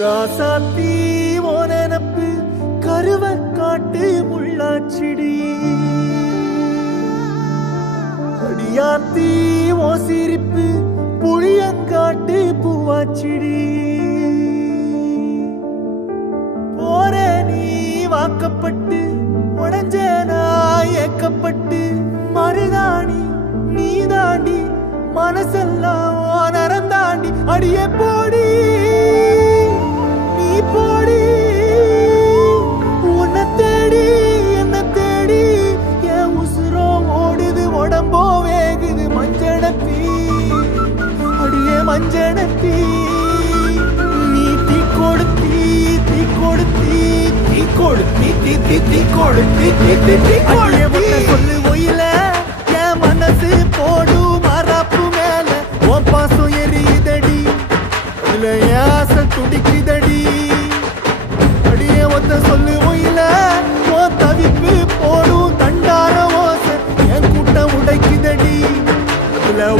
ராசாத்தி ஓ நினப்பு கருவ காட்டு முள்ளாச்சிடி அடியாத்தி ஓ சிரிப்பு புளியங்காட்டு பூவாச்சிடி போற நீ வாக்கப்பட்டு உடஞ்ச நான் ஏக்கப்பட்டு மருதாணி நீ தாண்டி மனசெல்லாம் நரந்தாண்டி அடியே போடி நீ போடி உன்னை தேடி என்ன தேடி என் உசுரோ ஓடுது உடம்போ வேகுது மஞ்சனத்தி அடியே மஞ்சனத்தி நீ தீ கொடுத்தி தீ கொடுத்தி தீ கொடுத்தி தீ தீ தீ கொடுத்தி தீ தீ தீ கொடுத்தி சொல்லு ஒயில என் மனசு போடு மரப்பு மேல உன் பாசம் எரியுதடி இதுல ஏச துடிக்குதடி அடியே ஒத்த சொல்லு ஒயில உன் தவிப்பு போடும் தண்டார ஓசை என் கூட்டம் உடைக்குதடி இதுல